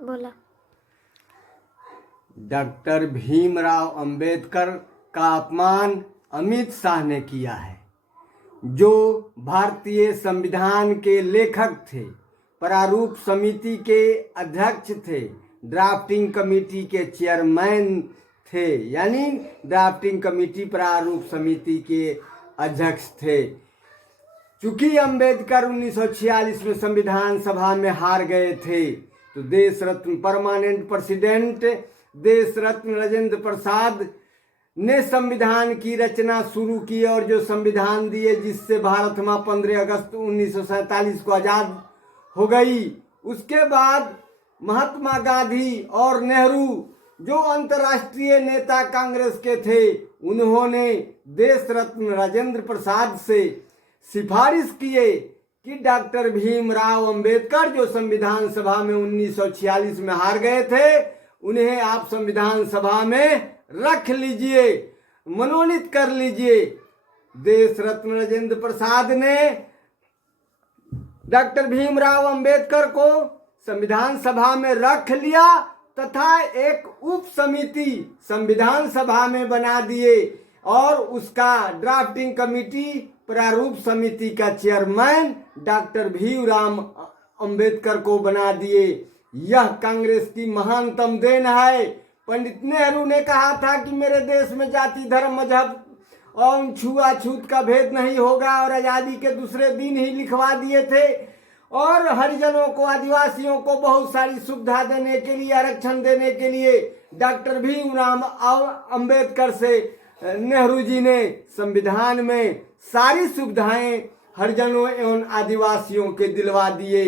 बोला। डॉक्टर भीमराव अंबेडकर का अपमान अमित शाह ने किया है, जो भारतीय संविधान के लेखक थे, प्रारूप समिति के अध्यक्ष थे, ड्राफ्टिंग कमेटी के चेयरमैन थे, यानी ड्राफ्टिंग कमेटी प्रारूप समिति के अध्यक्ष थे। चूंकि अंबेडकर 1946 में संविधान सभा में हार गए थे, तो देश रत्न परमानेंट प्रेसिडेंट देश रत्न राजेंद्र प्रसाद ने संविधान की रचना शुरू की और जो संविधान दिए, जिससे भारत माँ 15 अगस्त 1947 को आज़ाद हो गई। उसके बाद महात्मा गांधी और नेहरू, जो अंतर्राष्ट्रीय नेता कांग्रेस के थे, उन्होंने देश रत्न राजेंद्र प्रसाद से सिफारिश किए कि डॉक्टर भीमराव अंबेडकर, जो संविधान सभा में 1946 में हार गए थे, उन्हें आप संविधान सभा में रख लीजिए, मनोनीत कर लीजिए। देश रत्न राजेंद्र प्रसाद ने डॉक्टर भीमराव अंबेडकर को संविधान सभा में रख लिया तथा एक उप समिति संविधान सभा में बना दिए और उसका ड्राफ्टिंग कमेटी प्रारूप समिति का चेयरमैन डॉक्टर भीमराव अंबेडकर को बना दिए। यह कांग्रेस की महानतम देन है। पंडित नेहरू ने कहा था कि मेरे देश में जाति, धर्म, मजहब और छुआछूत का भेद नहीं होगा, और आज़ादी के दूसरे दिन ही लिखवा दिए थे। और हरिजनों को, आदिवासियों को बहुत सारी सुविधा देने के लिए, आरक्षण देने के लिए डॉक्टर भीमराव अंबेडकर से नेहरू जी ने संविधान में सारी सुविधाएं हरिजनों एवं आदिवासियों के दिलवा दिए।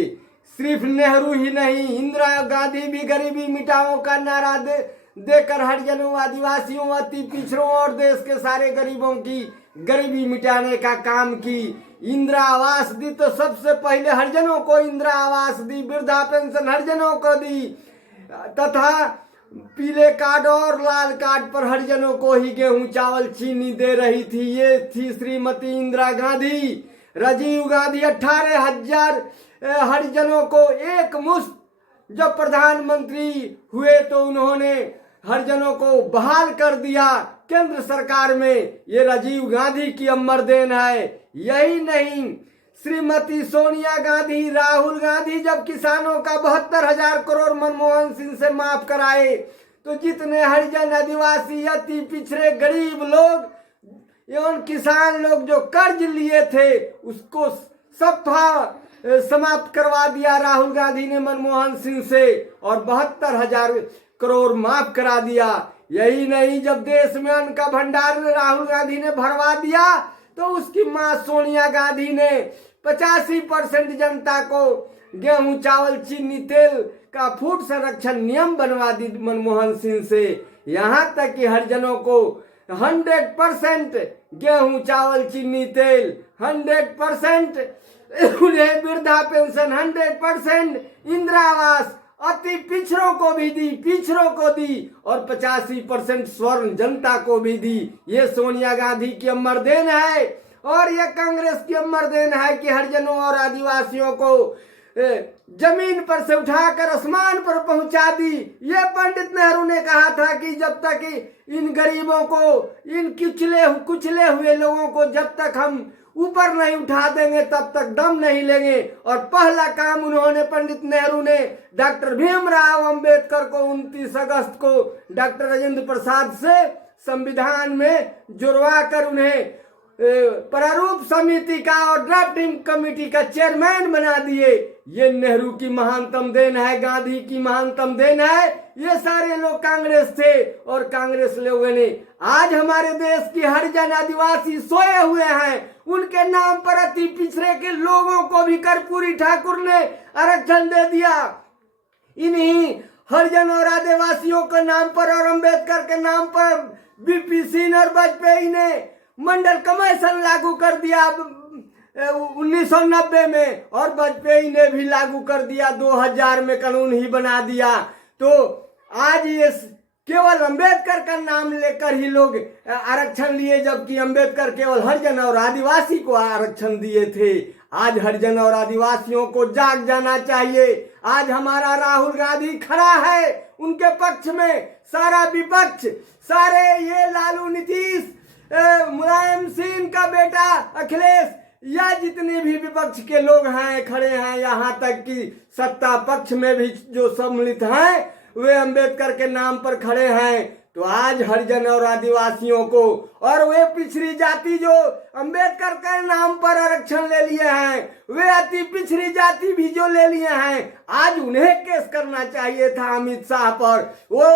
सिर्फ नेहरू ही नहीं, इंदिरा गांधी भी गरीबी मिटाओ का नारा देकर हरिजनों, आदिवासियों, अति पिछड़ों और देश के सारे गरीबों की गरीबी मिटाने का काम की। इंदिरा आवास दी, तो सबसे पहले हरिजनों को इंदिरा आवास दी, वृद्धा पेंशन हरिजनों को दी, तथा पीले कार्ड और लाल कार्ड पर हरिजनों को ही गेहूं, चावल, चीनी दे रही थी। ये थी श्रीमती इंदिरा गांधी। राजीव गांधी 18,000 हरिजनों को एक मुश्त जब प्रधानमंत्री हुए तो उन्होंने हरिजनों को बहाल कर दिया केंद्र सरकार में। ये राजीव गांधी की अमर देन है। यही नहीं, श्रीमती सोनिया गांधी, राहुल गांधी जब किसानों का 72,000 करोड़ मनमोहन सिंह से माफ कराए, तो जितने हरिजन, आदिवासी, अति पिछड़े, गरीब लोग एवं किसान लोग जो कर्ज लिए थे, उसको सब समाप्त करवा दिया राहुल गांधी ने मनमोहन सिंह से, और 72,000 करोड़ माफ करा दिया। यही नहीं, जब देश में अन्न का भंडार राहुल गांधी ने भरवा दिया, तो उसकी मां सोनिया गांधी ने 85% जनता को गेहूं, चावल, चीनी, तेल का फूड संरक्षण नियम बनवा दी मनमोहन सिंह से। यहाँ तक कि हरिजनों को 100% गेहूं, चावल, चीनी, तेल 100%, उन्हें वृद्धा पेंशन 100%, इंदिरा आवास अति पिछड़ों को भी दी, पिछड़ों को दी, और 85% स्वर्ण जनता को भी दी। ये सोनिया गांधी की अमर देन है। और ये कांग्रेस की अमर देन है कि हरिजनों और आदिवासियों को जमीन पर से उठाकर आसमान पर पहुंचा दी। ये पंडित नेहरू ने कहा था कि जब तक इन गरीबों को, इन कुचले हुए लोगों को जब तक हम ऊपर नहीं उठा देंगे, तब तक दम नहीं लेंगे। और पहला काम उन्होंने, पंडित नेहरू ने डॉक्टर भीमराव अंबेडकर को 29 अगस्त को डॉक्टर राजेंद्र प्रसाद से संविधान में जुड़वा कर उन्हें प्रारूप समिति का और ड्राफ्टिंग कमेटी का चेयरमैन बना दिए। ये नेहरू की महानतम देन है, गांधी की महानतम देन है। ये सारे लोग कांग्रेस थे, और कांग्रेस लोगों ने आज हमारे देश की हरिजन, आदिवासी सोए हुए हैं, उनके नाम पर अति पिछड़े के लोगों को भी कर्पूरी ठाकुर ने आरक्षण दे दिया। इन्हीं हरिजन और आदिवासियों के नाम पर और अंबेडकर के नाम पर बीपी सिंह और वाजपेयी ने मंडल कमीशन लागू कर दिया 1990 में, और वाजपेयी ने भी लागू कर दिया 2000 में, कानून ही बना दिया। तो आज ये केवल अंबेडकर का नाम लेकर ही लोग आरक्षण लिए, जबकि अंबेडकर केवल हरिजन और आदिवासी को आरक्षण दिए थे। आज हरिजन और आदिवासियों को जाग जाना चाहिए। आज हमारा राहुल गांधी खड़ा है उनके पक्ष में। सारा विपक्ष, सारे ये लालू, नीतीश, मुलायम सिंह का बेटा अखिलेश, या जितने भी विपक्ष के लोग हैं खड़े हैं, यहाँ तक कि सत्ता पक्ष में भी जो सम्मिलित हैं वे अंबेडकर के नाम पर खड़े हैं। तो आज हरिजन और आदिवासियों को और वे पिछड़ी जाति जो अंबेडकर के नाम पर आरक्षण ले लिए हैं, वे अति पिछड़ी जाति भी जो ले लिए हैं, आज उन्हें केस करना चाहिए था अमित शाह पर। वो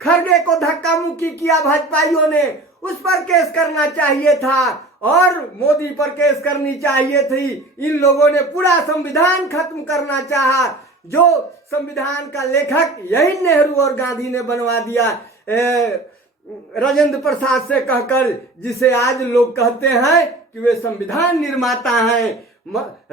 खड़गे को धक्का मुक्की किया भाजपाइयों ने, उस पर केस करना चाहिए था और मोदी पर केस करनी चाहिए थी। इन लोगों ने पूरा संविधान खत्म करना चाहा, जो संविधान का लेखक यही नेहरू और गांधी ने बनवा दिया राजेंद्र प्रसाद से कहकर, जिसे आज लोग कहते हैं कि वे संविधान निर्माता हैं।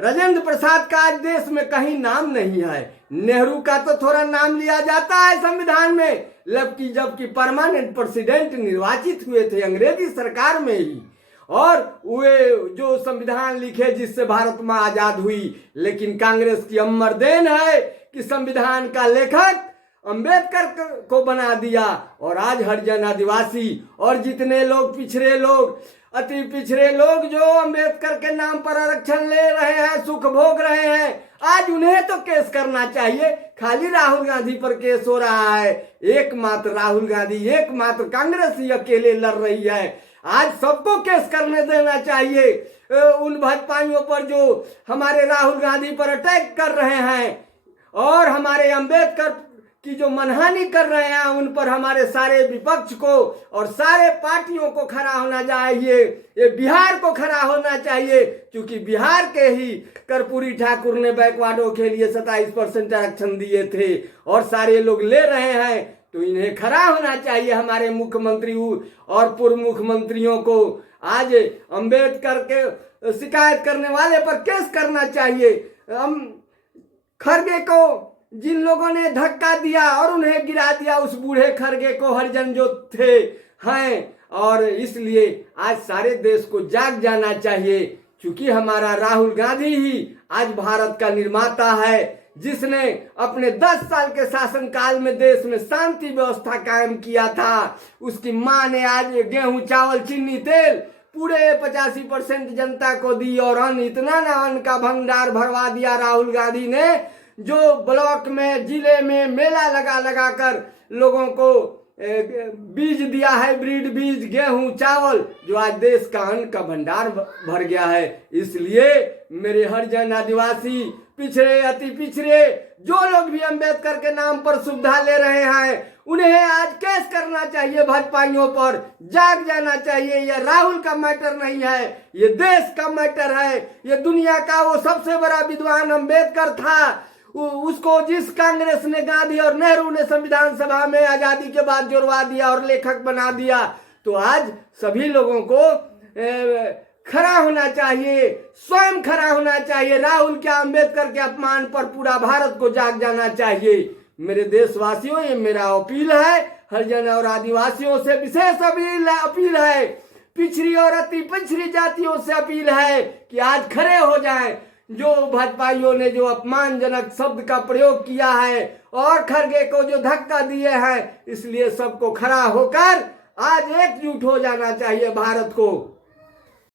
राजेंद्र प्रसाद का आज देश में कहीं नाम नहीं है। नेहरू का तो थोड़ा नाम लिया जाता है संविधान में, जबकि परमानेंट प्रेसिडेंट निर्वाचित हुए थे अंग्रेजी सरकार में ही, और वे जो संविधान लिखे जिससे भारत माँ आजाद हुई। लेकिन कांग्रेस की अमर देन है कि संविधान का लेखक अंबेडकर को बना दिया, और आज हरिजन, आदिवासी और जितने लोग पिछड़े लोग, अति पिछड़े लोग जो अंबेडकर के नाम पर आरक्षण ले रहे हैं, सुख भोग रहे हैं, आज उन्हें तो केस करना चाहिए। खाली राहुल गांधी पर केस हो रहा है। एकमात्र राहुल गांधी, एकमात्र कांग्रेस ही अकेले लड़ रही है। आज सबको केस करने देना चाहिए उन भाजपाइयों पर जो हमारे राहुल गांधी पर अटैक कर रहे हैं और हमारे अंबेडकर की जो मनहानि कर रहे हैं, उन पर हमारे सारे विपक्ष को और सारे पार्टियों को खड़ा होना चाहिए। ये बिहार को खड़ा होना चाहिए, क्योंकि बिहार के ही कर्पूरी ठाकुर ने बैकवर्डों के लिए 27% आरक्षण दिए थे और सारे लोग ले रहे हैं। तो इन्हें खड़ा होना चाहिए, हमारे मुख्यमंत्री और पूर्व मुख्यमंत्रियों को। आज अंबेडकर के शिकायत करने वाले पर केस करना चाहिए। खड़गे को जिन लोगों ने धक्का दिया और उन्हें गिरा दिया, उस बूढ़े खड़गे को हरिजन जो थे हैं, और इसलिए आज सारे देश को जाग जाना चाहिए, क्योंकि हमारा राहुल गांधी ही आज भारत का निर्माता है, जिसने अपने 10 साल के शासनकाल में देश में शांति व्यवस्था कायम किया था। उसकी मां ने आज गेहूं, चावल, चीनी, तेल पूरे 85% जनता को दी, और अन्न, इतना ना अन्न का भंडार भरवा दिया राहुल गांधी ने, जो ब्लॉक में, जिले में मेला लगा कर लोगों को बीज दिया है, ब्रीड बीज, गेहूं, चावल, जो आज देश का अन्न का भंडार भर गया है। इसलिए मेरे हरिजन, आदिवासी, पिछड़े, अति पिछड़े जो लोग भी अंबेडकर के नाम पर सुविधा ले रहे हैं, उन्हें आज केस करना चाहिए। भाजपाइयों पर जाग जाना चाहिए। यह राहुल का मैटर नहीं है, ये देश का मैटर है। ये दुनिया का वो सबसे बड़ा विद्वान अंबेडकर था, उसको जिस कांग्रेस ने, गांधी और नेहरू ने संविधान सभा में आजादी के बाद जुड़वा दिया और लेखक बना दिया। तो आज सभी लोगों को खड़ा होना चाहिए, स्वयं खड़ा होना चाहिए। राहुल के, अंबेडकर के अपमान पर पूरा भारत को जाग जाना चाहिए। मेरे देशवासियों, ये मेरा अपील है। हरिजन और आदिवासियों से विशेष अपील है, पिछड़ी और अति पिछड़ी जातियों से अपील है कि आज खड़े हो जाएं। जो भाजपाइयों ने जो अपमानजनक शब्द का प्रयोग किया है और खड़गे को जो धक्का दिए हैं, इसलिए सबको खड़ा होकर आज एकजुट हो जाना चाहिए भारत को।